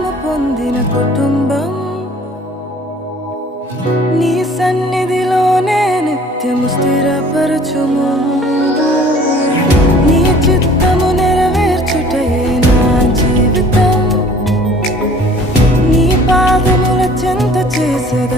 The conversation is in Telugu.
వరము పొందిన కుటుంబం నీ సన్నిధిలోనే నిత్యము స్థిరపరచుము నీ చిత్తము నెరవేర్చుటయే నా జీవితం నీ పాదముల చెంత చేసెద